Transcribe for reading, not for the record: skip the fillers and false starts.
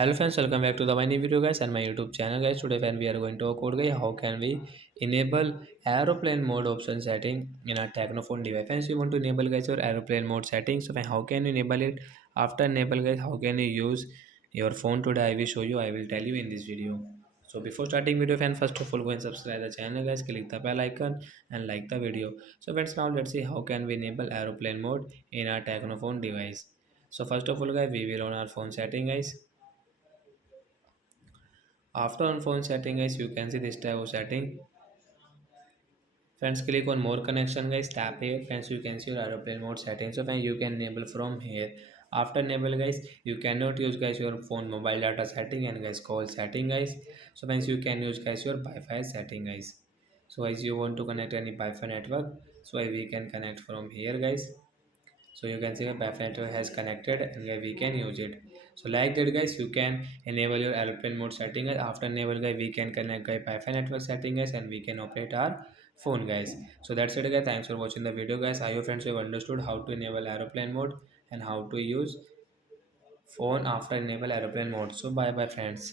Hello friends, welcome back to the my new video guys and my YouTube channel guys. Today when we are going to talk about guys how can we enable aeroplane mode option setting in our Tecno phone device. Friends, you want to enable guys your aeroplane mode settings. So how can you enable it? After enable guys, how can you use your phone today? I will show you. I will tell you in this video. So before starting video fan, first of all go and subscribe the channel guys. Click the bell icon and like the video. So friends, now let's see how can we enable aeroplane mode in our Tecno phone device. So first of all guys, we will on our phone setting guys. After on phone setting guys, you can see this type of setting. Friends, click on more connection guys, tap here. Friends, you can see your aeroplane mode settings. So friends, you can enable from here. After enable guys, you cannot use guys your phone mobile data setting and guys call setting guys. So friends, you can use guys your Wi-Fi setting guys. So as you want to connect any Wi-Fi network, so we can connect from here guys. So you can see a Wi-Fi network has connected and we can use it. So like that guys, you can enable your airplane mode setting guys. After enable guys, we can connect guys Wi-Fi network setting guys and we can operate our phone guys. So that's it guys. Thanks for watching the video guys. I hope friends you have understood how to enable aeroplane mode and how to use phone after enable aeroplane mode. So bye bye friends.